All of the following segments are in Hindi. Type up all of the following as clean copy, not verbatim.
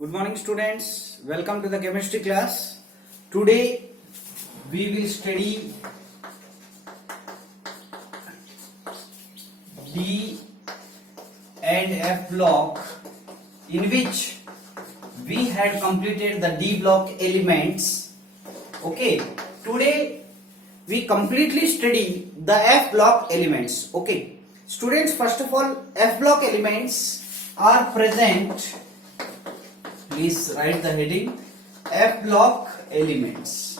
Good morning students, welcome to the chemistry class. Today we will study D and F block, in which we had completed the D block elements. Okay, today we completely study the F block elements. Okay, students, first of all, F block elements are present. Please write the heading F block elements.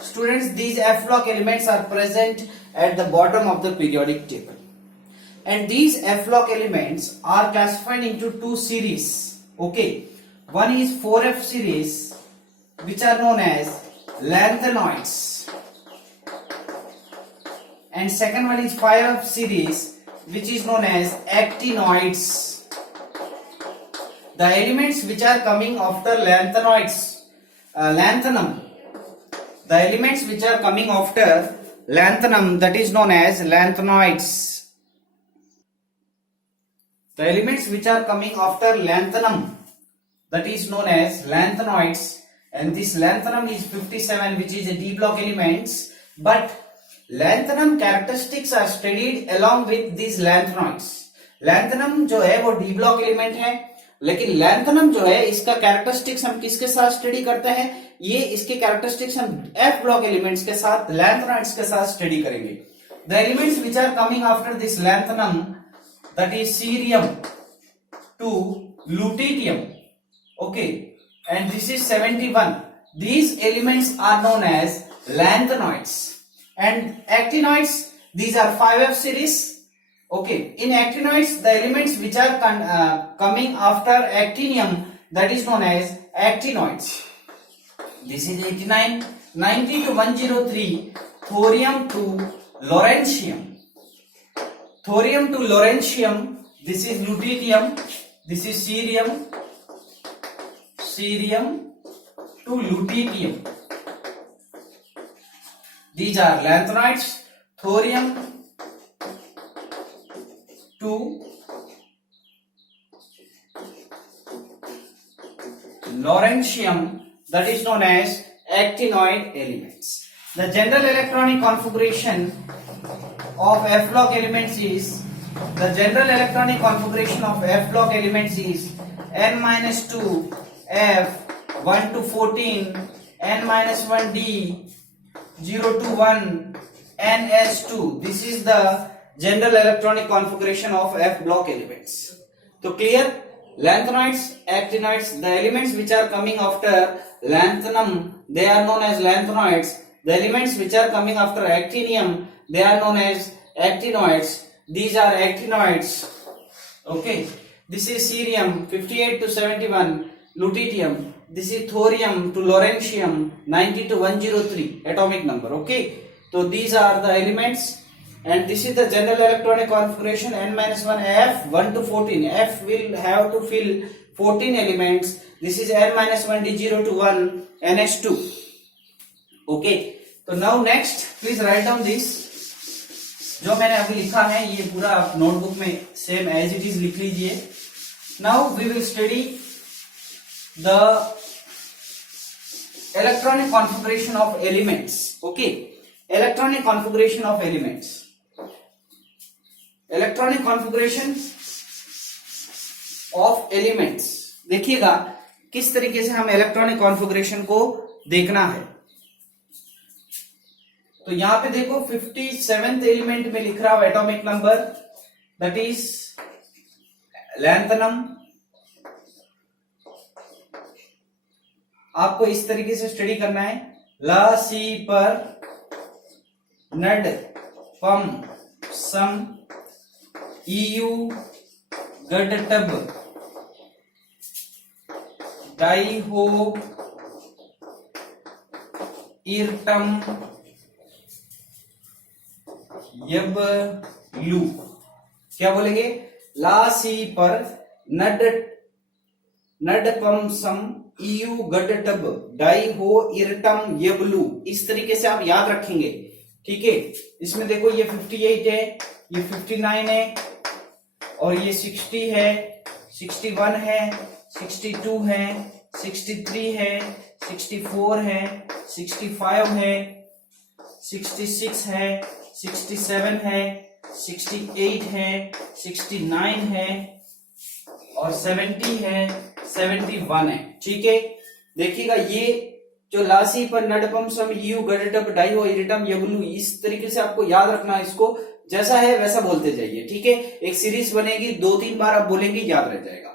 Students, these F block elements are present at the bottom of the periodic table, and these F block elements are classified into two series. Okay, one is 4F series, which are known as lanthanoids, and second one is 5F series, which is known as actinoids. The elements which are coming after lanthanoids, lanthanum, the elements which are coming after lanthanum, that is known as lanthanoids. The elements which are coming after lanthanum, that is known as lanthanoids, and this lanthanum is 57, which is a D block elements, but lanthanum characteristics are studied along with these lanthanoids. Lanthanum जो है वो D block element है, लेकिन लैंथनम जो है इसका कैरेक्टरिस्टिक्स हम किसके साथ स्टडी करते हैं? ये इसके कैरेक्टरिस्टिक्स हम एफ ब्लॉक एलिमेंट्स के साथ, लैंथनाइड्स के साथ स्टडी करेंगे. The elements which are coming after this lanthanum, that is cerium to lutetium. Okay, and this is 71. These elements are known as lanthanoids. And actinoids, these are 5F series. Okay, in actinoids, the elements which are coming after actinium, that is known as actinoids. This is 89, 90 to 103, thorium to lawrencium. Thorium to lawrencium, this is lutetium, this is cerium, cerium to lutetium. These are lanthanoids. Thorium to lawrencium, that is known as actinoid elements. The general electronic configuration of F block elements is, the general electronic configuration of F block elements is n-2 F 1 to 14 n-1 D 0 to 1 ns2. This is the general electronic configuration of F block elements. So clear? Lanthanoids, actinoids, the elements which are coming after lanthanum, they are known as lanthanoids. The elements which are coming after actinium, they are known as actinoids. These are actinoids. Okay, this is cerium 58 to 71, lutetium. This is thorium to lawrencium 90 to 103 atomic number. Okay, so these are the elements. And this is the general electronic configuration n-1 F 1 to 14. F will have to fill 14 elements. This is n-1 D 0 to 1 ns2. Okay, so now next please write down this. जो मैंने अभी लिखा है ये पूरा आप नोटबुक में सेम एज इट इज लिख लीजिए. Now we will study the electronic configuration of elements. Okay, electronic configuration of elements. Electronic configuration of elements, देखिएगा किस तरीके से हम इलेक्ट्रॉनिक कॉन्फ़िगरेशन को देखना है. तो यहां पे देखो 57th एलिमेंट में लिख रहा हूं atomic number, that is lanthanum. आपको इस तरीके से स्टडी करना है. ला सी पर नड पम सम EU गड टब डाई हो इरटम यब लू. क्या बोलेंगे? ला सी पर नड पम सम EU गड टब डाई हो इरटम यबलू. इस तरीके से आप याद रखेंगे. ठीक है, इसमें देखो ये 58 है, ये 59 है, और ये 60 है, 61 है, 62 है, 63 है, 64 है, 65 है, 66 है, 67 है, 68 है, 69 है और 70 है, 71 है। ठीक है, देखिएगा ये जो लासी पर नडपम सम यू गडटप डाइहो इरिटम यबलू, इस तरीके से आपको याद रखना है, इसको जैसा है वैसा बोलते जाइए। ठीक है, एक सीरीज बनेगी, 2-3 बार आप बोलेंगे, याद रह जाएगा।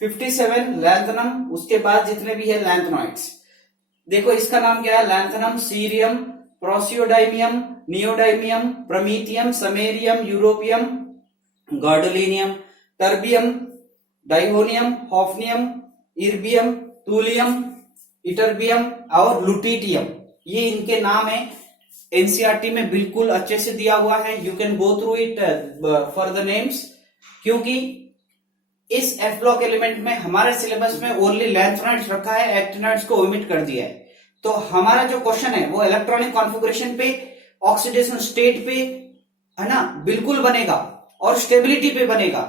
57 लैंथनम, उसके बाद जितने भी है लैंथनॉइड्स, देखो इसका नाम क्या है, lanthanum, cerium, praseodymium, neodymium, promethium, samarium, europium, gadolinium, terbium, डाइहोनियम, हॉफनियम, इर्बियम, तूलियम, इटर्बियम और लुटिटियम, ये इनके नाम है। एनसीईआरटी में बिल्कुल अच्छे से दिया हुआ है, you can go through it for the names, क्योंकि इस एफ ब्लॉक एलिमेंट में हमारे सिलेबस में ओनली लैंथेनाइड्स रखा है, एक्टिनाइड्स को ओमिट कर दिया है। तो हमारा जो क्वेश्चन है वो इलेक्ट्रॉनिक कॉन्फ़िगरेशन पे, ऑक्सीडेशन स्टेट पे, है ना, बिल्कुल बनेगा और स्टेबिलिटी पे बनेगा।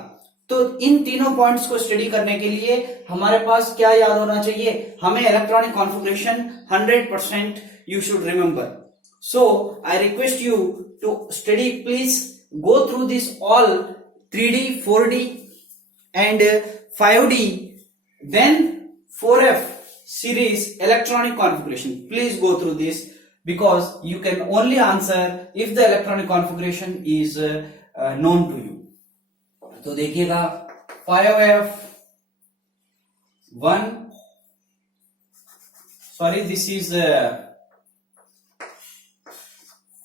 तो इन तीनों पॉइंट्स को स्टडी करने के लिए हमारे पास क्या याद होना चाहिए, हमें electronic configuration 100% you should remember. So I request you to study, please go through this all 3D, 4D and 5D, then 4F series electronic configuration. Please go through this because you can only answer if the electronic configuration is known to you. तो देखिएगा 5F1, sorry this is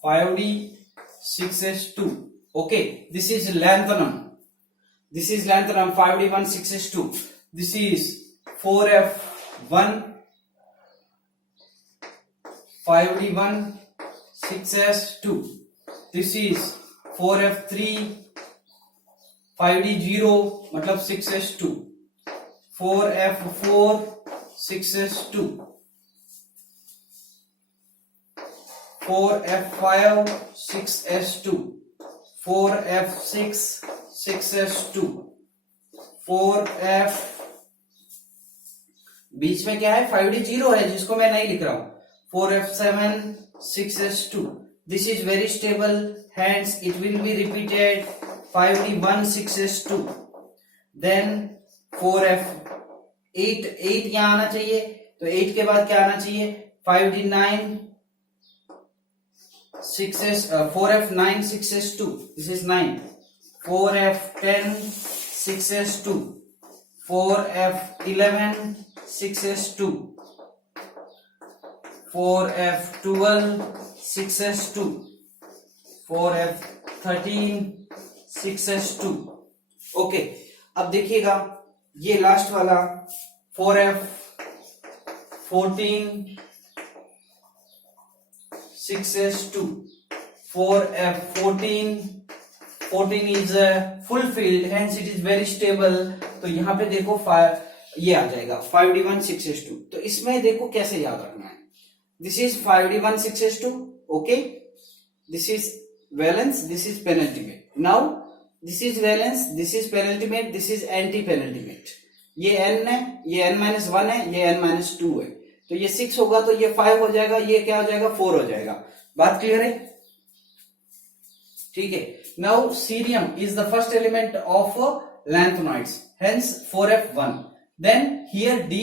5D 6S2. Okay, this is lanthanum. This is lanthanum 5D1 6S2. This is 4F1 5D1 6S2. This is 4F3 5D0 मतलब 6S2. 4F4 6S2. 4F5 6S2. 4F6 6S2. 4F बीच में क्या है, 5D0 है जिसको मैं नहीं लिख रहा हूं। 4F7 6S2. This is very stable, hence it will be repeated 5D1 6S2. Then 4F8 8 यहां आना चाहिए, तो 8 के बाद क्या आना चाहिए, 5D9 6S 4F9 6S2. This is 9. 4F10 6S2. 4F11 6S2. 4F12 6S2. 4F13 6S2. Okay, अब देखिएगा ये लास्ट वाला 4F14 6S2. 4F14 14 is full filled, hence it is very stable. तो यहां पे देखो ये आ जाएगा 5D1 6S2. तो इसमें देखो कैसे याद रखना है, this is 5D1 6S2. Okay, this is valence, this is penultimate. Now this is valence, this is penultimate, this is anti penultimate. ये n है, ये n-1 है, ये n-2 है. तो ये 6 होगा तो ये 5 हो जाएगा, ये क्या हो जाएगा, 4 हो जाएगा. बात क्लियर है? ठीक है. Now cerium is the first element of lanthanoids, hence 4F1. Then here D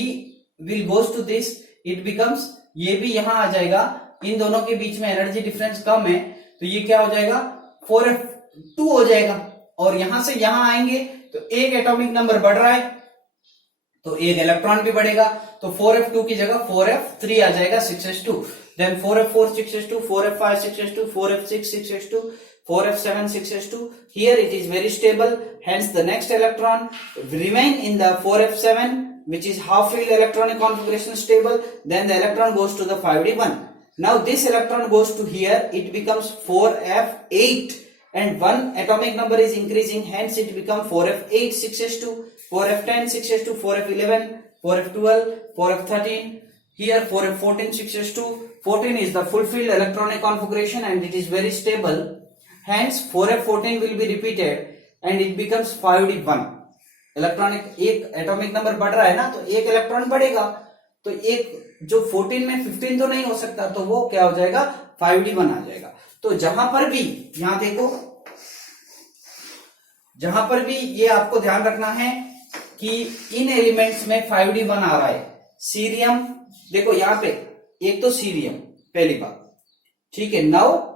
will goes to this, it becomes, ये भी यहां आ जाएगा. इन दोनों के बीच में एनर्जी डिफरेंस कम है तो ये क्या हो जाएगा, 4F2 हो जाएगा. और यहां से यहां आएंगे तो एक एटॉमिक नंबर बढ़ रहा है तो एक इलेक्ट्रॉन भी बढ़ेगा. तो 4F2 की जगह 4F3 आ जाएगा 6S2. Then 4F4 6S2, 4F5 6S2, 4F6 6S2, 4F7 6S2. Here it is very stable, hence the next electron remain in the 4F7, which is half filled electronic configuration stable. Then the electron goes to the 5D1. Now this electron goes to here, it becomes 4F8 and one atomic number is increasing, hence it becomes 4F8 6S2, 4F10 6S2, 4F11, 4F12, 4F13. Here 4F14 6S2. 14 is the fulfilled electronic configuration and it is very stable. Hence 4F14 will be repeated and it becomes 5D1. Electronic, एक एटॉमिक नंबर बढ़ रहा है ना, तो एक इलेक्ट्रॉन बढ़ेगा, तो एक जो 14 में 15 तो नहीं हो सकता, तो वो क्या हो जाएगा 5d1 आ जाएगा। तो जहां पर भी, यहां देखो, जहां पर भी ये आपको ध्यान रखना है कि इन एलिमेंट्स में 5d1 आ रहा है। सीरियम, देखो यहां पे एक तो सीरियम पहली बात, ठीक है। नाउ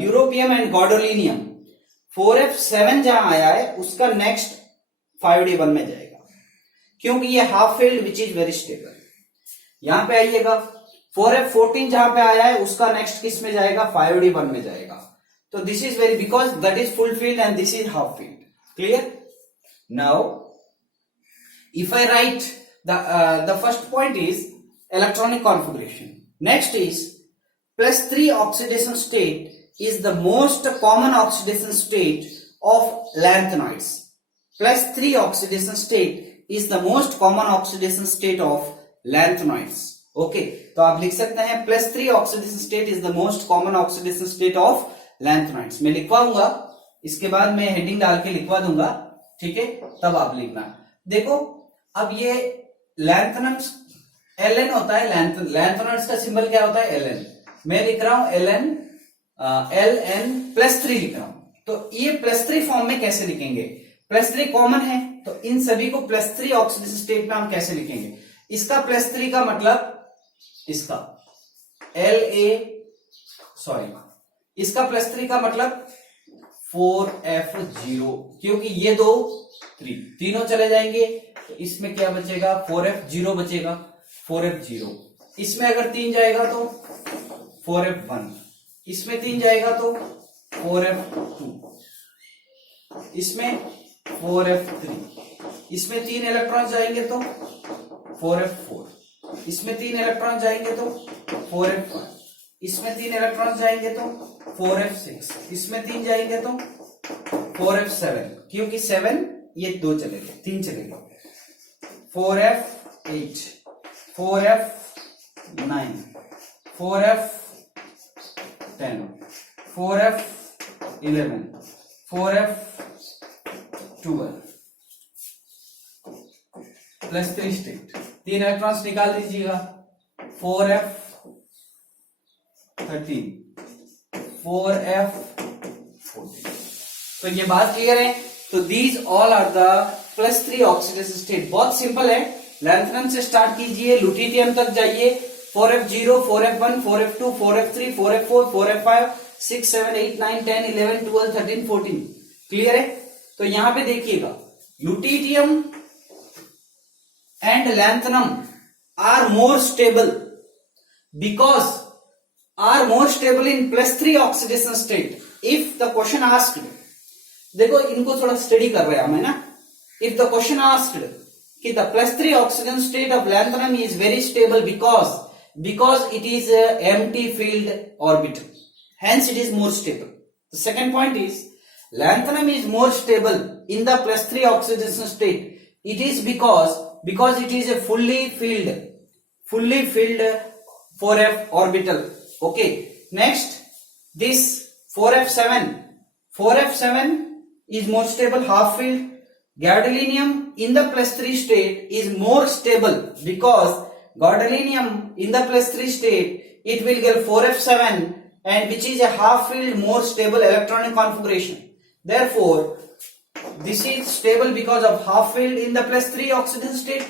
यूरोपियम एंड गॉडोलिनियम 4f7 जहां आया है उसका नेक्स्ट 5d1 में जाएगा, क्योंकि ये half field which is very stable. यहां पे आइएगा, 4f14 जहां पे आया है उसका नेक्स्ट किस में जाएगा 5d1 में जाएगा। तो this is very, because that is full field and this is half field. Clear? Now if I write the first point is electronic configuration. Next is +3 oxidation state is the most common oxidation state of lanthanoids. +3 oxidation state is the most common oxidation state of lanthanoids. Okay, तो आप लिख सकते हैं +3 oxidation state is the most common oxidation state of lanthanoids. मैं लिखवाऊंगा, इसके बाद मैं हेडिंग डाल के लिखवा दूंगा, ठीक है, तब आप लिखना। देखो अब ये लैंथनम्स Ln होता है, लैंथनम्स का सिंबल क्या होता है Ln। मैं लिख रहा हूं Ln +3 लिख रहा हूं। तो ये +3 फॉर्म में कैसे लिखेंगे, +3 कॉमन है, तो इन सभी को +3 ऑक्सीडेशन स्टेट में हम कैसे लिखेंगे। इसका +3 का मतलब, इसका इसका +3 का मतलब 4f0, क्योंकि ये दो 3 तीनों चले जाएंगे, तो इसमें क्या बचेगा 4f0 बचेगा, 4f0। इसमें अगर 3 जाएगा तो 4f1, इसमें 3 जाएगा तो 4f2, इसमें 4f3, इसमें 3 इलेक्ट्रॉन जाएंगे तो 4f4, इसमें 3 इलेक्ट्रॉन जाएंगे तो 4f1, इसमें 3 इलेक्ट्रॉन जाएंगे तो 4f6, इसमें 3 जाएंगे तो 4f7, क्योंकि 7 ये 2 चले गए, 3 चले गए, 4f8, 4f9, 4f10, 4f11, 4f12 +3 state. 3 electrons निकाल दीजिएगा, 4f13, 4f14। तो ये बात क्लियर है। तो these all are the +3 oxidation state. बहुत सिंपल है, लैंथनम से स्टार्ट कीजिए, लुटिटियम तक जाइए, 4f0, 4f1, 4f2, 4f3, 4f4, 4f5, 6, 7, 8, 9, 10, 11, 12, 13, 14। Clear है? तो यहां पे देखिएगा, lutetium and lanthanum are more stable in +3 oxidation state. If the question asked, देखो इनको थोड़ा स्टडी कर रहे हैं हम, है ना। इफ द क्वेश्चन आस्क्ड कि the +3 oxygen state of lanthanum is very stable because it is a empty field orbital, hence it is more stable. The second point is lanthanum is more stable in the +3 oxidation state. It is because it is a fully filled 4f orbital. Okay, next this 4f7 is more stable, half filled. Gadolinium in the +3 state is more stable because gadolinium in the +3 state it will get 4f7 and which is a half filled more stable electronic configuration. Therefore this is stable because of half filled in the +3 oxidation state.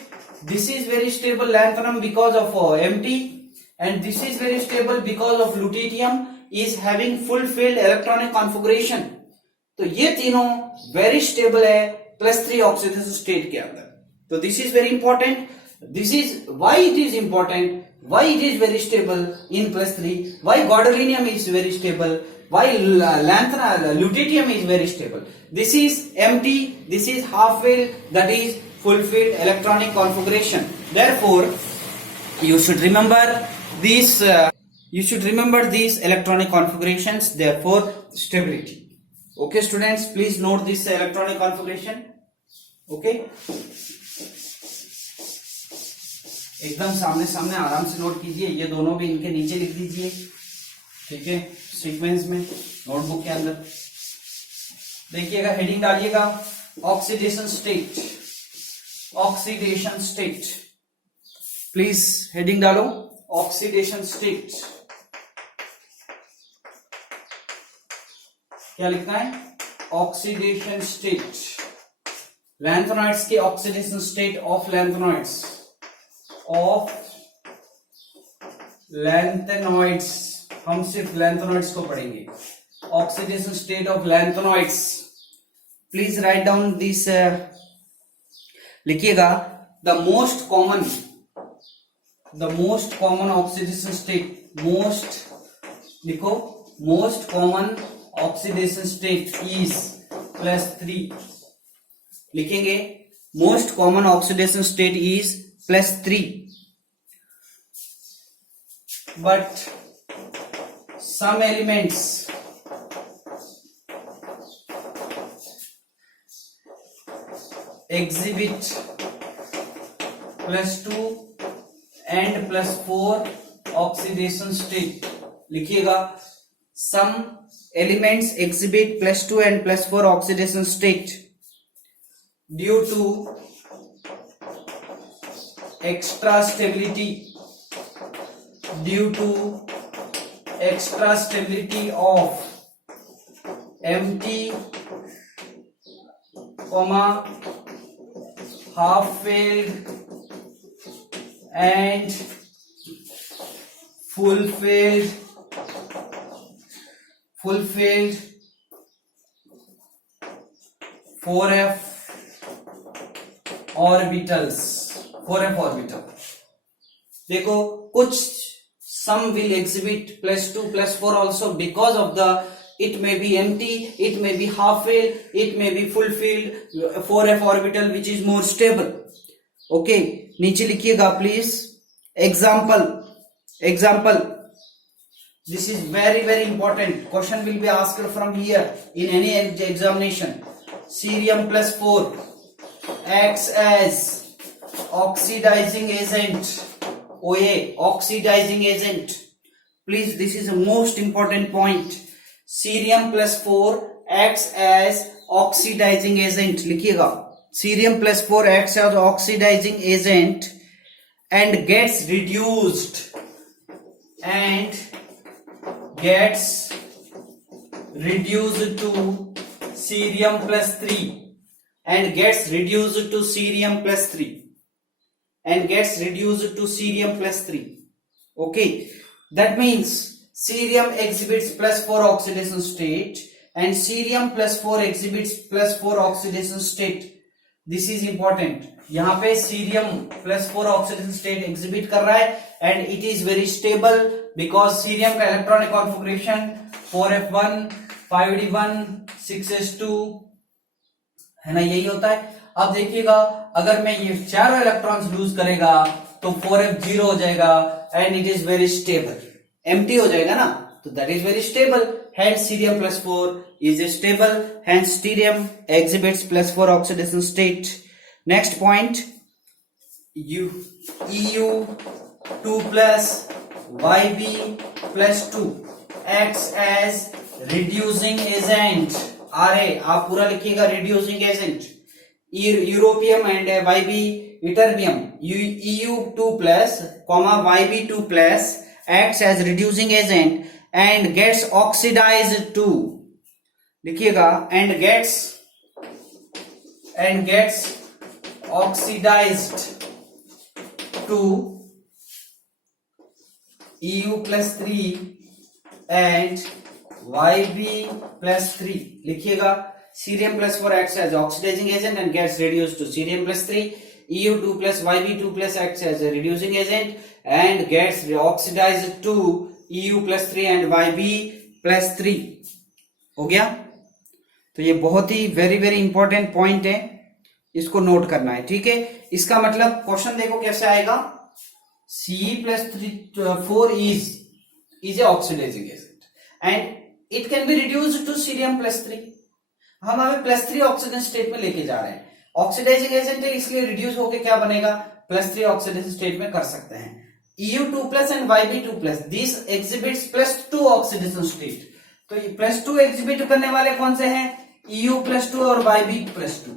This is very stable lanthanum because of empty, and this is very stable because of lutetium is having full filled electronic configuration. तो ये तीनों वेरी स्टेबल है +3 ऑक्सीडेशन स्टेट के अंदर। तो this is very important. This is why it is important, why it is very stable in +3, why gadolinium is very stable, why lutetium is very stable. This is empty, this is half filled, that is full filled electronic configuration. Therefore you should remember these electronic configurations, therefore stability. Okay students, please note this electronic configuration. Okay, एकदम सामने आराम से नोट कीजिए। ये दोनों भी इनके नीचे लिख दीजिए, ठीक है, सीक्वेंस में नोटबुक के अंदर। देखिएगा, हेडिंग डालिएगा oxidation state, oxidation state, please heading डालो, oxidation state, क्या लिखना है, ऑक्सीडेशन स्टेट, लैंथेनॉइड्स के oxidation state of lanthanoids, of lanthanoids, हम सिर्फ लैंथेनॉइड्स को पढ़ेंगे, oxidation state of lanthanoids, please write down this, लिखिएगा, the most common oxidation state, most लिखो, most common oxidation state is +3, लिखेंगे, most common oxidation state is +3, but some elements exhibit +2 and +4 oxidation state, लिखिएगा, some elements exhibit +2 and +4 oxidation state due to extra stability, due to extra stability of empty, half filled and full filled fulfilled 4f orbitals, 4f orbital. देखो कुछ some will exhibit +2 +4 also because of the, it may be empty, it may be half filled, it may be full filled 4f orbital which is more stable. Okay, नीचे लिखिएगा please, example, this is very important, question will be asked from here in any examination. Cerium +4 acts as oxidizing agent, OA, oxidizing agent, please, this is a most important point. Cerium +4 acts as oxidizing agent, लिखिएगा, Cerium +4 acts as oxidizing agent and gets reduced to cerium +3 and gets reduced to cerium +3 and gets reduced to cerium +3. Okay, that means cerium exhibits +4 oxidation state and cerium +4 exhibits +4 oxidation state. This is important. यहाँ पे cerium +4 oxidation state exhibit कर रहा है and it is very stable because cerium का electronic configuration 4f1 5d1 6s2 है ना, यही होता है. अब देखिएगा, अगर मैं ये चारों इलेक्ट्रॉन्स लूज करेगा तो 4f0 हो जाएगा and it is very stable, empty हो जाएगा ना, तो that is very stable, hence cerium +4 is stable, hence cerium exhibits +4 oxidation state. Next point, Eu2 plus Yb+2 acts as reducing agent, Ra आप पूरा लिखिएगा, reducing agent, europium and Yb ytterbium, Eu2 plus Yb2 plus acts as reducing agent and gets oxidized to, लिखिएगा, and gets oxidized to Eu+3 and Yb+3, लिखिएगा, cerium +4 acts as oxidizing agent and gets reduced to cerium +3, Eu2 plus Yb2 plus acts as a reducing agent and gets oxidized to Eu+3 and Yb+3. हो गया. तो ये बहुत ही वेरी इंपॉर्टेंट पॉइंट है, इसको नोट करना है, ठीक है. इसका मतलब क्वेश्चन देखो कैसे आएगा, Ce+4 is a oxidizing agent and it can be reduced to cerium +3. हम हमें +3 ऑक्सीजन स्टेट में लेके जा रहे हैं, ऑक्सीडाइजिंग एजेंट है इसलिए रिड्यूस होके क्या बनेगा, +3 ऑक्सीडेशन स्टेट में कर सकते हैं. Eu2 plus and Yb2 plus, this exhibits +2 oxidation state. तो ये +2 एग्जिबिट करने वाले कौन से हैं, EU+2 और YB+2,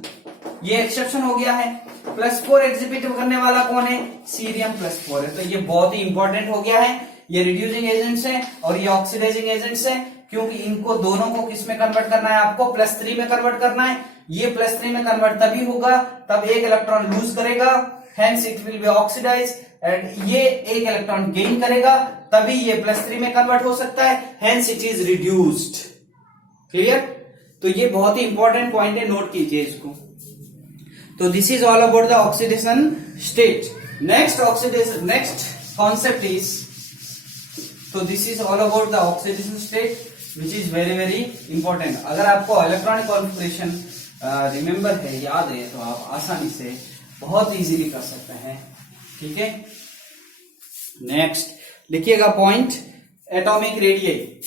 ये एक्सेप्शन हो गया है। +4 एग्जिबिट करने वाला कौन है? Cerium+4 है। तो ये बहुत ही इंपॉर्टेंट हो गया है। ये रिड्यूसिंग एजेंट्स है और ये ऑक्सीडाइजिंग एजेंट्स है, क्योंकि इनको दोनों को किस में कन्वर्ट करना है? आपको +3 में कन्वर्ट करना है। ये +3 में कन्वर्ट तभी होगा तब एक इलेक्ट्रॉन लूज करेगा, hence it will be oxidise, and ये एक इलेक्ट्रॉन गेन करेगा तभी ये +3 में कन्वर्ट हो सकता है, hence it is reduced. Clear? तो ये बहुत ही इंपॉर्टेंट पॉइंट है, नोट कीजिए इसको। तो this is all about the oxidation state. Next concept is, तो this is all about the oxidation state which is very very important. अगर आपको इलेक्ट्रॉनिक कॉन्फ़िगरेशन रिमेंबर है, याद है, तो आप आसानी से बहुत इजीली कर सकते हैं। ठीक है, नेक्स्ट लिखिएगा point, atomic radii.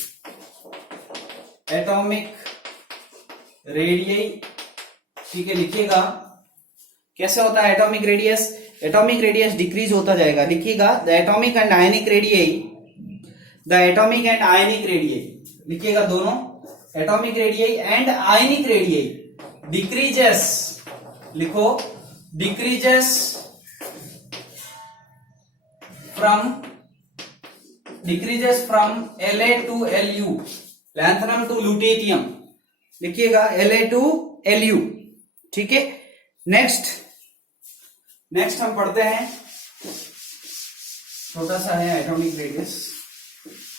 Atomic radii, ठीक है, लिखिएगा कैसे होता है atomic radius. Atomic radius decrease होता जाएगा, लिखिएगा the atomic and ionic radii, the atomic and ionic radii, लिखिएगा दोनों, atomic radii and ionic radii decreases, लिखो decreases from La to Lu, lanthanum to lutetium, लिखिएगा La to Lu। ठीक है, नेक्स्ट हम पढ़ते हैं, छोटा सा है एटॉमिक रेडियस।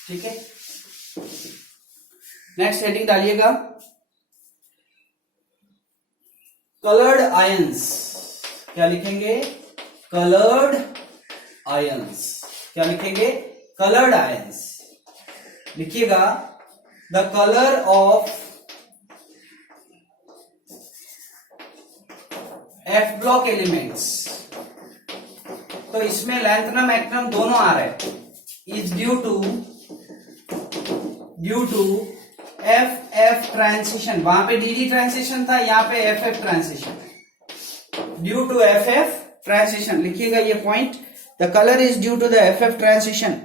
ठीक है, नेक्स्ट हेडिंग डालिएगा कलर्ड आयंस। क्या लिखेंगे? Coloured ions. क्या लिखेंगे? Coloured ions. लिखिएगा the colour of F block elements, तो इसमें लैंथनम एक्टिनम दोनों आ रहे हैं, is due to FF transition. वहां पे DD ट्रांजिशन था, यहां पे FF transition, due to FF transition. लिखिएगा ये point, the colour is due to the FF transition,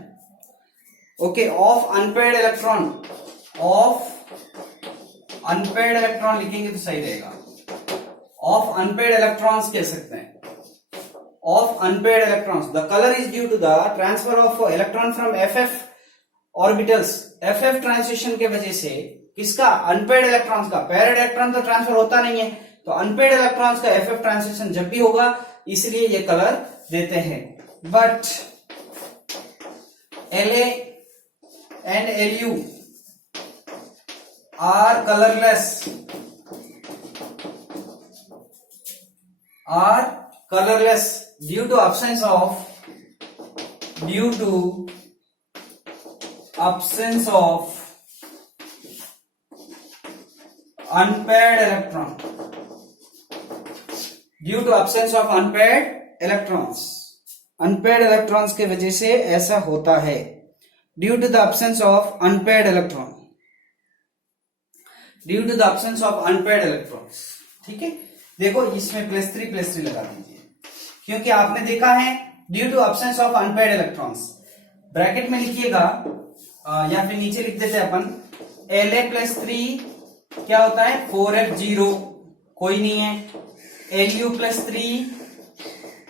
okay, of unpaired electron. Of unpaired electron लिखेंगे तो सही रहेगा, ऑफ अनपेयर्ड इलेक्ट्रॉन्स कह सकते हैं, of unpaired electrons. The colour is due to the transfer of electron from FF orbitals. FF transition के वजह से किसका? अनपेयर्ड इलेक्ट्रॉन्स का। पेयर्ड इलेक्ट्रॉन तो ट्रांसफर होता नहीं है, तो अनपेयर्ड इलेक्ट्रॉन्स का FF ट्रांजिशन जब भी होगा, इसलिए ये कलर देते हैं। But La and Lu are colorless, due to absence of unpaired electron, due to absence of unpaired electrons। Unpaired electrons के वजह से ऐसा होता है, due to the absence of unpaired electron, due to the absence of unpaired electrons। ठीक है, देखो इसमें +3 लगा दीजिए, क्योंकि आपने देखा है due to absence of unpaired electrons। Bracket में लिखिएगा या फिर नीचे लिख देते हैं अपन, La+3 क्या होता है? 4f0, कोई नहीं है। Lu+3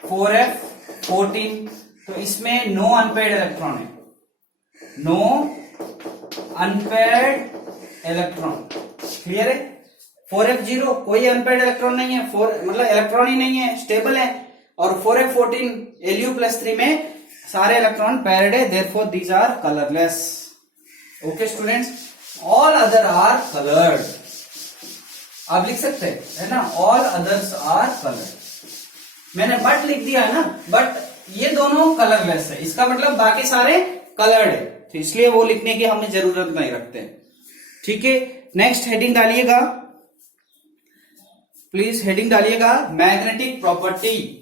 4f14, तो इसमें नो अनपेयर्ड इलेक्ट्रॉन है, नो अनपेयर्ड इलेक्ट्रॉन। क्लियर है? 4f0 कोई अनपेयर्ड इलेक्ट्रॉन नहीं है, 4 मतलब इलेक्ट्रॉन ही नहीं है, स्टेबल है। और 4f14 Lu+3 में सारे इलेक्ट्रॉन पेयर्ड है, therefore these are colourless. Okay students, all other are coloured, आप लिख सकते हैं, है ना, ऑल अदर्स आर कलर्ड। मैंने बट लिख दिया है ना, बट ये दोनों कलरलेस है, इसका मतलब बाकी सारे कलर्ड है, तो इसलिए वो लिखने की हमें जरूरत नहीं रखते। ठीक है, नेक्स्ट हेडिंग डालिएगा प्लीज, हेडिंग डालिएगा magnetic property.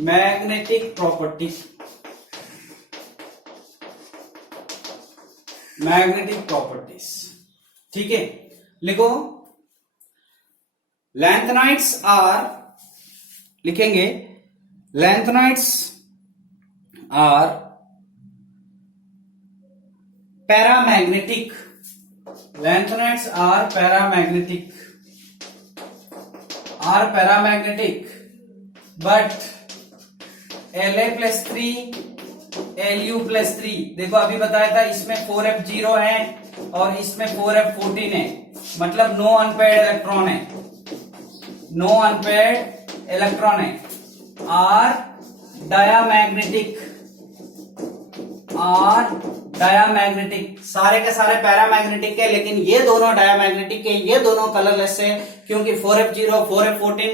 Magnetic property, magnetic properties. ठीक है, लिखो लैंथेनाइड्स आर, लिखेंगे lanthanides are paramagnetic, Lanthanides are paramagnetic, but La plus 3 Lu plus 3, देखो अभी बताया था इसमें 4f0 है और इसमें 4f14 है, मतलब नो अनपेयर्ड इलेक्ट्रॉन है, आर डायामैग्नेटिक, सारे के सारे पैरामैग्नेटिक है, लेकिन ये दोनों डायामैग्नेटिक है, ये दोनों कलरलेस है, क्योंकि 4f0 4f14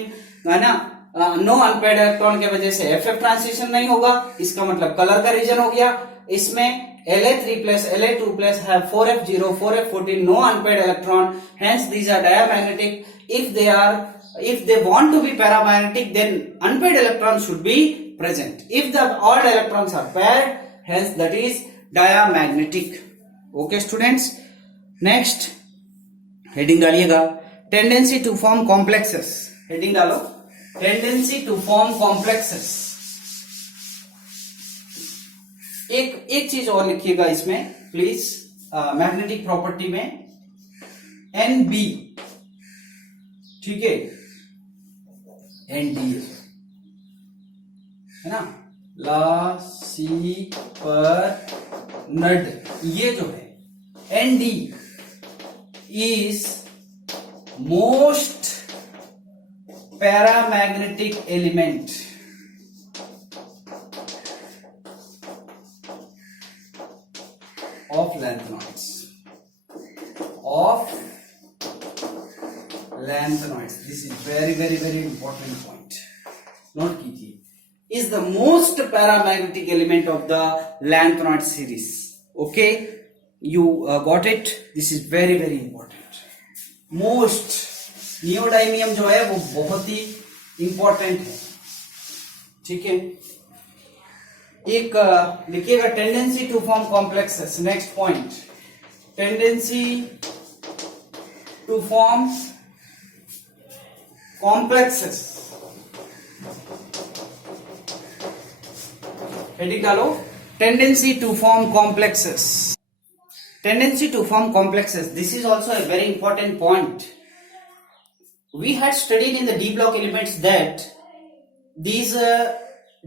है ना, नो अनपेयर्ड इलेक्ट्रॉन के वजह से एफ ट्रांजिशन नहीं होगा, इसका मतलब कलर का रीजन हो गया। इसमें La3 प्लस La2 प्लस है 4f0 4f14 no unpaired electron, hence these are diamagnetic. if they want to be paramagnetic, then unpaired electrons should be present. If the odd electrons are paired, hence that is diamagnetic. Okay students, next heading डालिएगा, tendency to form complexes. heading डालो, tendency to form complexes. एक चीज और लिखिएगा इसमें प्लीज, मैग्नेटिक प्रॉपर्टी में Nb, ठीक है, Nd है ना, ला सी पर नड, ये जो है Nd is most paramagnetic element of lanthanoids. This is very important point. Note कीजिए. Is the most paramagnetic element of the lanthanoid series. Okay, you got it. This is very important. Most neodymium जो है वो बहुत ही important है. ठीक है. एक लिखिएगा tendency to form complexes. Next point, tendency to form complexes. Heading डालो, tendency to form complexes. Tendency to form complexes, this is also a very important point. We had studied in the D block elements that these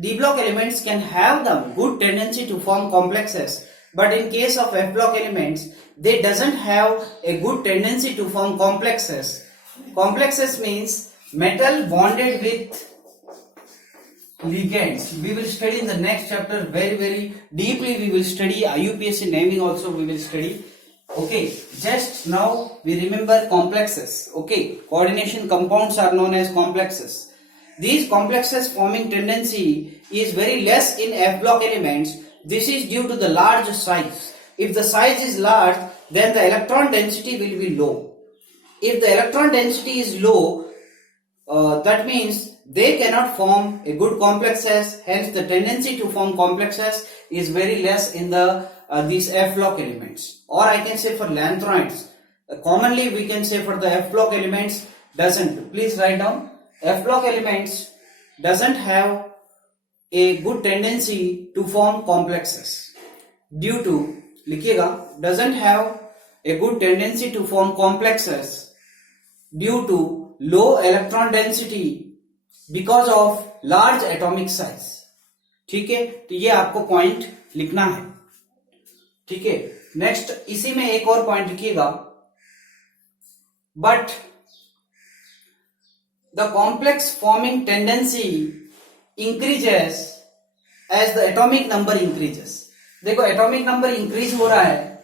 D block elements can have the good tendency to form complexes, but in case of F block elements they doesn't have a good tendency to form complexes. Complexes means metal bonded with ligands. We will study in the next chapter very deeply. We will study IUPAC naming also we will study. Okay, just now we remember complexes. Okay, coordination compounds are known as complexes. These complexes forming tendency is very less in F block elements. This is due to the large size. If the size is large, then the electron density will be low. If the electron density is low, that means they cannot form a good complexes. Hence, the tendency to form complexes is very less in the these F block elements. Or I can say for lanthanoids. Commonly, we can say for the F block elements doesn't. Please write down. F block elements doesn't have a good tendency to form complexes due to, लिखिएगा, doesn't have a good tendency to form complexes due to low electron density because of large atomic size. ठीक है, तो ये आपको पॉइंट लिखना है. ठीक है, नेक्स्ट इसी में एक और पॉइंट लिखिएगा, but the complex forming tendency increases as the atomic number increases. देखो एटॉमिक नंबर इंक्रीज हो रहा है,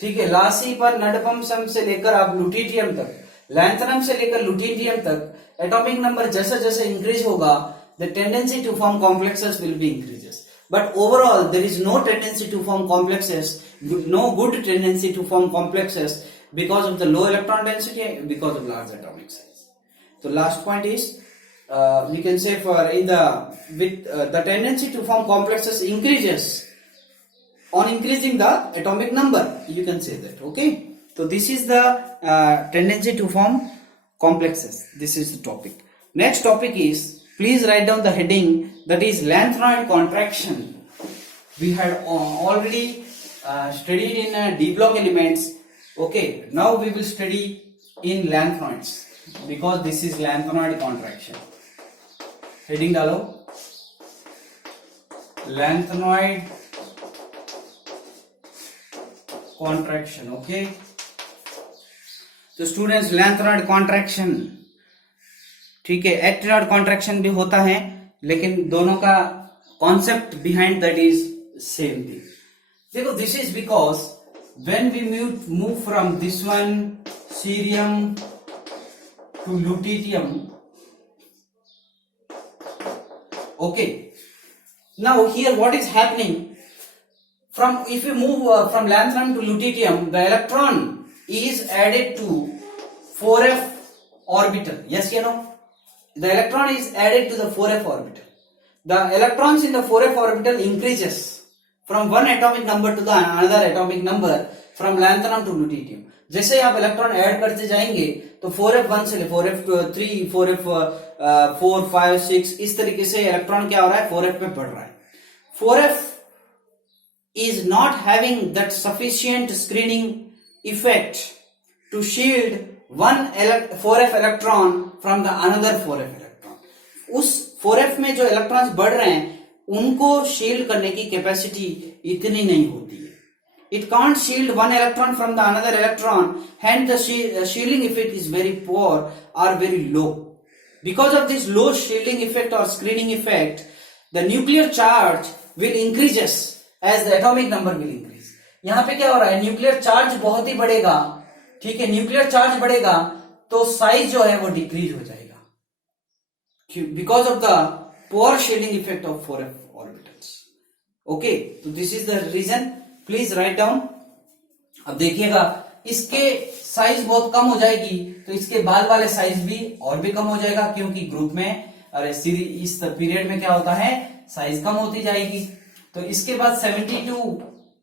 ठीक है, लासी पर नडपम से लेकर आप लुटिटियम तक, लैंथनम से लेकर लुटिटियम तक एटॉमिक नंबर जैसे जैसे इंक्रीज होगा, the tendency to form complexes will be increases. But overall there is no tendency to form complexes, no good tendency to form complexes because of the low electron density and because of large atomic size. So last point is, we can say for in the with the tendency to form complexes increases on increasing the atomic number. You can say that. Okay. So this is the tendency to form complexes. This is the topic. Next topic is, please write down the heading, that is lanthanoid contraction. We had already studied in D block elements. Okay, now we will study in lanthanoids because this is lanthanoid contraction. Heading डालो, lanthanoid contraction. Okay, तो स्टूडेंट्स lanthanoid contraction, ठीक है, एक्टिनॉइड कॉन्ट्रैक्शन भी होता है, लेकिन दोनों का concept behind that is same thing. देखो, this is because when we move from this one cerium to lutetium. Okay, now here what is happening, from if you move from lanthanum to lutetium, the electron is added to 4f orbital. Yes, you know, the electron is added to the 4f orbital. The electrons in the 4f orbital increases from one atomic number to the another atomic number from lanthanum to lutetium. जैसे ही आप इलेक्ट्रॉन ऐड करते जाएंगे तो 4f1 से 4f3 4f4 5 6 इस तरीके से इलेक्ट्रॉन क्या हो रहा है, 4f पे बढ़ रहा है. 4f is not having that sufficient screening effect to shield one 4f electron from the another 4f electron. उस 4f में जो इलेक्ट्रॉन्स बढ़ रहे हैं उनको शील्ड करने की कैपेसिटी इतनी नहीं होती है. It can't shield one electron from the another electron, hence the shielding effect is very poor or very low. Because of this low shielding effect or screening effect, the nuclear charge will increases as the atomic number will increase. यहां पे क्या हो रहा है, न्यूक्लियर चार्ज बहुत ही बढ़ेगा. ठीक है, न्यूक्लियर चार्ज बढ़ेगा तो साइज जो है वो डिक्रीज हो जाएगा because of the poor shielding effect of 4f orbitals. Okay, तो this is the reason. Please write down. अब देखिएगा, इसके साइज बहुत कम हो जाएगी तो इसके बाद वाले साइज भी और भी कम हो जाएगा, क्योंकि ग्रुप में अरे इस पीरियड में क्या होता है, साइज कम होती जाएगी. तो इसके बाद 72,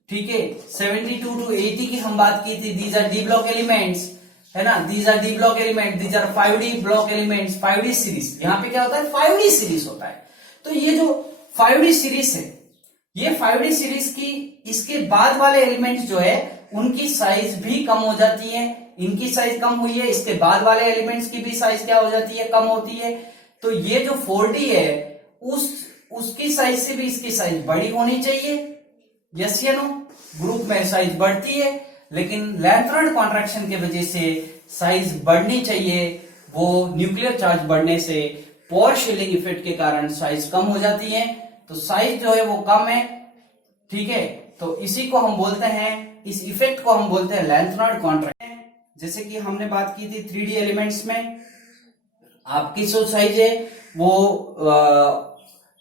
ठीक है, 72 टू 80 की हम बात की थी. These are D block elements, है ना, these are D block element, these are 5D block elements, 5D series. यहां पे क्या होता है, 5D सीरीज होता है. तो ये जो 5D सीरीज है, ये 5D सीरीज की इसके बाद वाले एलिमेंट्स जो है उनकी साइज भी कम हो जाती है. इनकी साइज कम हुई है, इसके बाद वाले एलिमेंट्स की भी साइज क्या हो जाती है, कम होती है. तो ये जो 4D है उसकी साइज से भी इसकी साइज बड़ी होनी चाहिए. यस या नो, ग्रुप में साइज बढ़ती है, लेकिन लैंथनाइड कॉन्ट्रैक्शन की वजह से साइज बढ़नी चाहिए. वो न्यूक्लियर चार्ज बढ़ने से पोअर शील्डिंग इफेक्ट के कारण साइज कम हो जाती है. तो साइज जो है वो कम है. ठीक है, तो इसी को हम बोलते हैं, इस इफेक्ट को हम बोलते हैं लैंथनाइड कॉन्ट्रैक्शन. जैसे कि हमने बात की थी 3D एलिमेंट्स में, आपकी जो साइज है वो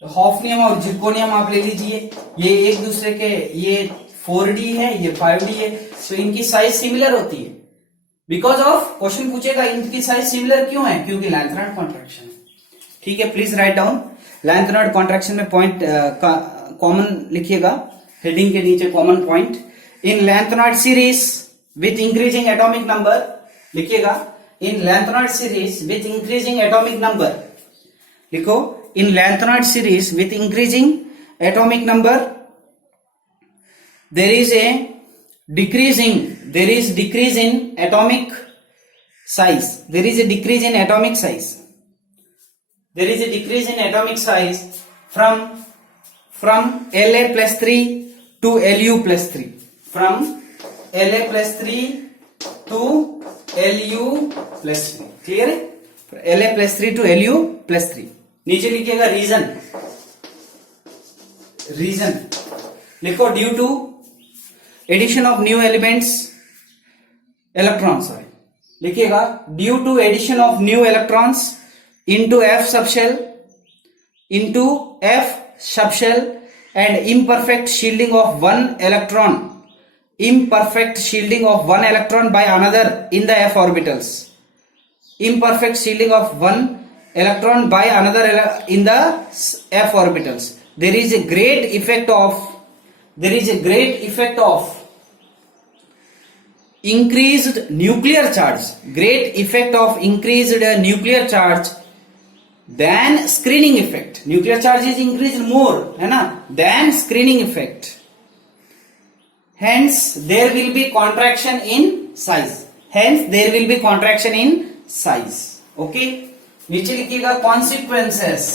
हॉफनियम और जिर्कोनियम आप ले लीजिए. ये एक दूसरे के, ये 4D है, ये 5D है, तो इनकी साइज सिमिलर होती है. बिकॉज ऑफ, क्वेश्चन पूछेगा इनकी साइज सिमिलर क्यों है, क्योंकि लैंथनाइड कॉन्ट्रैक्शन है. ठीक है, please write down. Lanthanide contraction में पॉइंट कॉमन लिखिएगा, हेडिंग के नीचे common point. In lanthanide series with increasing atomic number, लिखिएगा, in lanthanide series with increasing atomic number, लिखो, in lanthanide series with increasing atomic number there is decrease in atomic size. There is a decrease in atomic size. There is a decrease in atomic size from La plus 3 to Lu plus 3. From La plus 3 to Lu plus 3. Clear है? La plus 3 to Lu plus 3. नीचे लिखिएगा रीजन लिखो, due to addition of new elements, electrons, लिखिएगा, due to addition of new electrons into F subshell and imperfect shielding of one electron by another in the f orbitals. Imperfect shielding of one electron by another in the f orbitals. There is a great effect of increased nuclear charge. Great effect of increased nuclear charge than screening effect. Nuclear charge is increased more, है ना, than screening effect. Hence, there will be contraction in size. Hence there will be contraction in size. Okay. नीचे लिखिएगा consequences.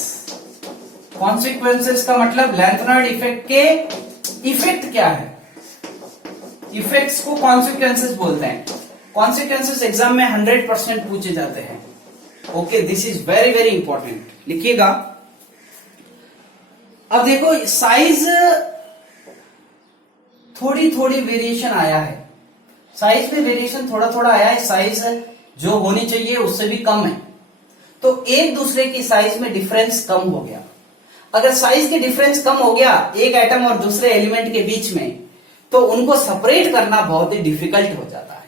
Consequences का मतलब लैंथेनॉइड इफेक्ट के इफेक्ट क्या है, इफेक्ट्स को consequences बोलते हैं. Consequences एग्जाम में 100% पूछे जाते हैं. Okay, this is very very important. लिखिएगा. अब देखो साइज थोड़ी थोड़ी वेरिएशन आया है, साइज में वेरिएशन थोड़ा थोड़ा आया है, साइज जो होनी चाहिए उससे भी कम है, तो एक दूसरे की साइज में डिफरेंस कम हो गया. अगर साइज के डिफरेंस कम हो गया एक एटम और दूसरे एलिमेंट के बीच में, तो उनको सेपरेट करना बहुत ही डिफिकल्ट हो जाता है.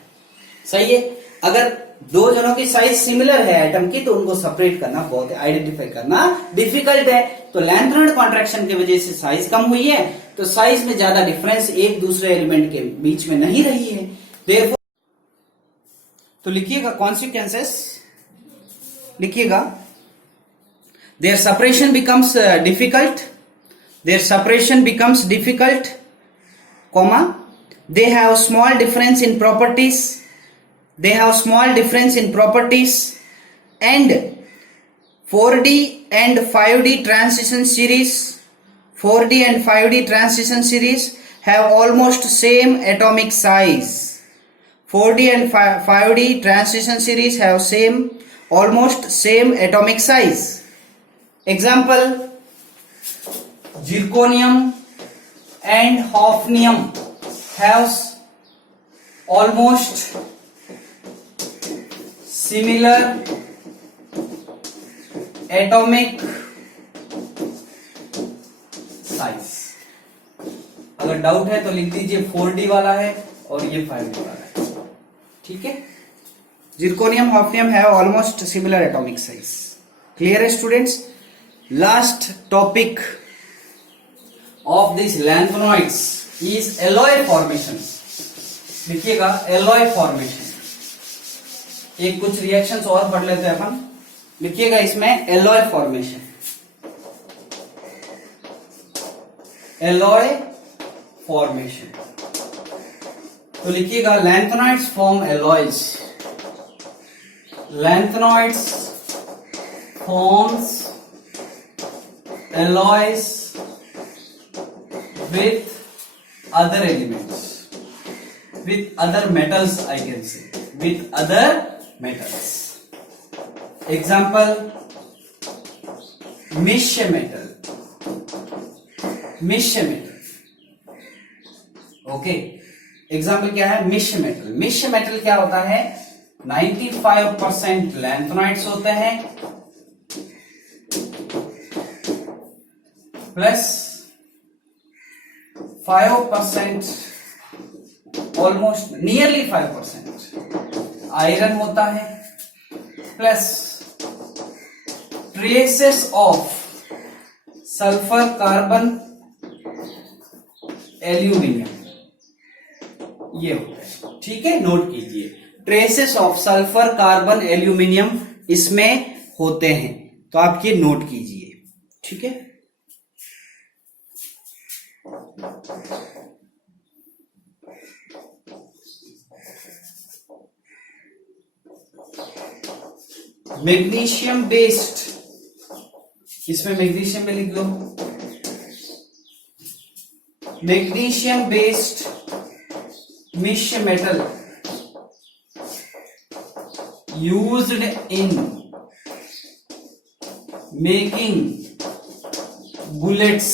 सही है. अगर दो जनों की साइज सिमिलर है एटम की, तो उनको सेपरेट करना बहुत आइडेंटिफाई करना डिफिकल्ट है. तो लैंथेनॉइड कॉन्ट्रैक्शन की वजह से साइज कम हुई है, तो साइज में ज्यादा डिफरेंस एक दूसरे एलिमेंट के बीच में नहीं रही है. देयरफॉर तो लिखिएगा कॉन्सिक्वेंसेस. लिखिएगा their separation becomes difficult, their separation becomes difficult, comma they have small difference in properties, they have small difference in properties, and 4D and 5D transition series, 4D and 5D transition series have almost same atomic size. 4D and 5D transition series have almost same atomic size. Example, zirconium and hafnium have almost similar atomic size. अगर डाउट है तो लिख दीजिए 4D वाला है और ये 5D वाला है. ठीक है. Zirconium hafnium have almost similar atomic size. Clear है students. Last topic of this lanthanoids is alloy formation. देखिएगा एलॉय फॉर्मेशन. एक कुछ रिएक्शंस और पढ़ लेते हैं अपन. लिखिएगा इसमें एलॉय फॉर्मेशन. Alloy formation. तो लिखिएगा lanthanoids form alloys. Lanthanoids forms alloys with other elements, with other metals, I can say with other metals. Example, Mishra metal. Mishra metal. Okay. Example क्या है? मिश्र मेटल. मिश्र मेटल क्या होता है? 95% लैंथेनॉइड्स होते हैं प्लस 5%, ऑलमोस्ट नियरली 5% आयरन होता है, plus traces of sulphur carbon aluminium, ये होता है. ठीक है, नोट कीजिए. Traces of sulphur carbon aluminium इसमें होते हैं, तो आप ये नोट कीजिए. ठीक है. मैग्नीशियम बेस्ड, इसमें मैग्नीशियम में लिख लो. मैग्नीशियम बेस्ड मिश्र metal used in making bullets,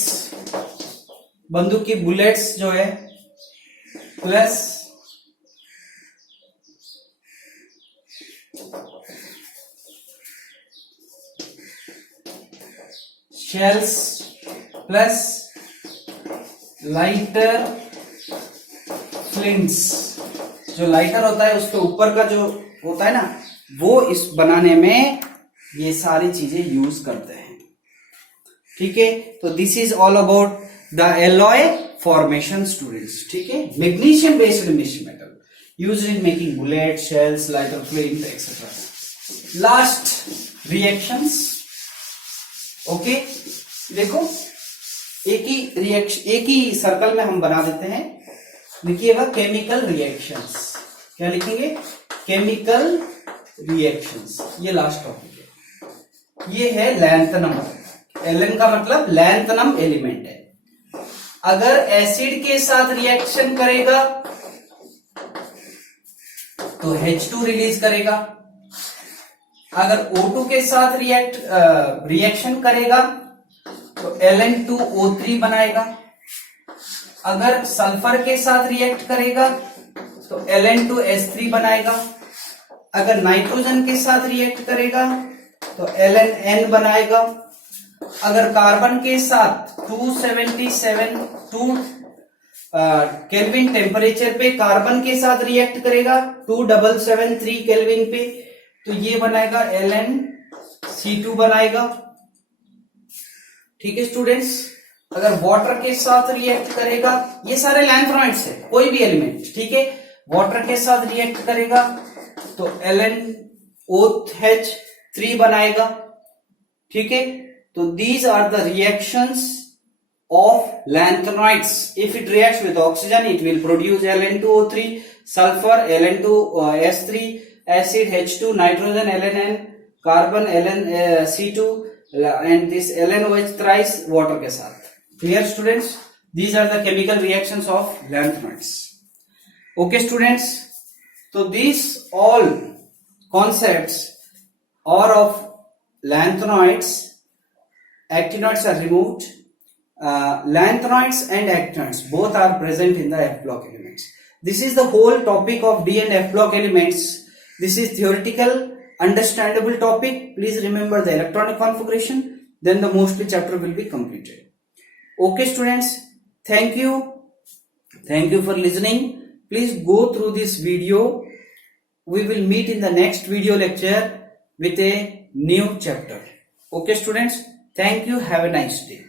बंदूक की बुलेट्स जो है, plus shells, plus lighter flints. जो लाइटर होता है उसके ऊपर का जो होता है ना, वो इस बनाने में ये सारी चीजें यूज करते हैं. ठीक है. तो this is all about the alloy formation students. ठीक है. मैग्नीशियम बेस्ड मिश्र metal used in making bullet, shells, lighter flint etcetera. Last reactions. Okay. देखो एक ही रिएक्शन, एक ही सर्कल में हम बना देते हैं. लिखिएगा केमिकल रिएक्शंस. क्या लिखेंगे? Chemical reactions. ये लास्ट टॉपिक है, ये है लैंथनम। Ln का मतलब लैंथनम एलिमेंट है। अगर एसिड के साथ रिएक्शन करेगा तो H2 रिलीज करेगा, अगर O2 के साथ रिएक्शन करेगा तो Ln2O3 बनाएगा, अगर सल्फर के साथ रिएक्ट करेगा तो Ln2S3 बनाएगा, अगर नाइट्रोजन के साथ रिएक्ट करेगा तो LnN बनाएगा, अगर कार्बन के साथ 2 केल्विन टेम्परेचर पे कार्बन के साथ रिएक्ट करेगा 2773 केल्विन पे, तो ये बनाएगा LnC2 बनाएगा। ठीक है स्टूडेंट्स, अगर वाटर के साथ रिएक्ट करेगा, ये सारे लैंथेनॉइड्स है, कोई भी एलिमेंट, ठीक है, वाटर के साथ रिएक्ट करेगा तो LnOH3 बनाएगा। ठीक है, तो these are the reactions of lanthanoids. If it reacts with oxygen, it will produce Ln2O3, sulfur Ln2S3, acid H2, nitrogen LnN, carbon LnC2, and this LnOH thrice water के साथ। Clear students? These are the chemical reactions of lanthanoids. Okay students, so these all concepts are of lanthanoids. Actinoids are removed. Lanthanoids and actinoids both are present in the F block elements. This is the whole topic of D and F block elements. This is theoretical, understandable topic. Please remember the electronic configuration. Then the mostly chapter will be completed. Okay students, thank you. Thank you for listening. Please go through this video. We will meet in the next video lecture with a new chapter. Okay students, thank you. Have a nice day.